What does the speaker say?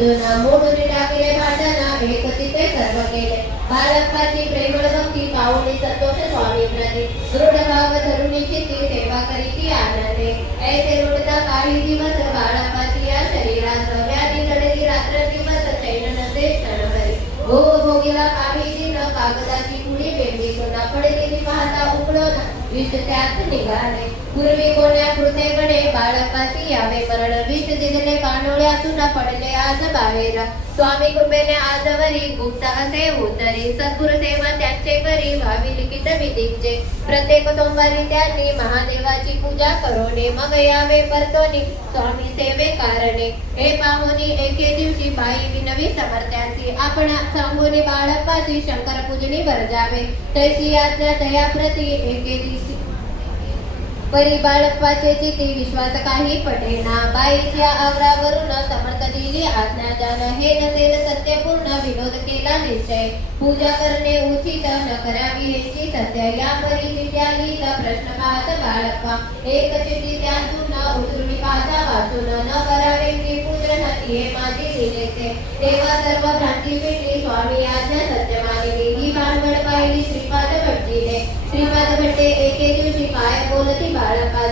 समजून मोडून टाकले भांडण एक तिथे सर्व केले बाळप्पाची प्रेमळ भक्ती पाहुणी संतोष स्वामी प्रती दृढ भाव धरून चित्ती सेवा करीती आनंदे ऐसे रुडता काही दिवस बाळप्पाची या शरीरात व्याधी जडली रात्र दिवस चैन नसे क्षणभरी भोग भोगीला काही दिन कागदाची पुढी बेंबी पुन्हा पडलेली पाहता उघडून विष त्यात निघाले पूर्वी कोण्या कृतेकडे बाळप्पाची यावे मरण विष दिले कानोळ्यातून पडले आज बाहेर स्वामी कृपेने आजवरी गुप्त असे उतरी सद्गुरु सेवा त्यांचे करी व्हावी लिखित विधीचे प्रत्येक सोमवारी त्यांनी महादेवाची पूजा करोने मग यावे परतोनी स्वामी सेवे कारणे हे पाहुनी एके दिवशी बाई विनवी समर्थ्याची आपण सांगोनी बाळप्पाची शंकर पूजनी वर्जावे तैसी आज्ञा दया प्रती एके दिवशी परी बाळप्पाचे चिती विश्वास काही पटेना बाईच्या आवरावरून समर्थ दिली आज्ञा जाण हे नसेल सत्यपूर्ण विनोद केला निश्चय पूजा करणे उचित न करावी हेची सत्य या परी चिठ्या लिहिला प्रश्न पाहत बाळप्पा एक चिठी त्यातून उतरून पाहता वाचून न करावे मी पूजन हे माझी दिलेचे तेव्हा सर्व भ्रांती मिटली स्वामी आज्ञा सत्य मानिली ही भानगड पाहिली श्रीपाद भट्टीने श्रीपाद भट्टे एके दिवशी काय बोलती बाळप्पा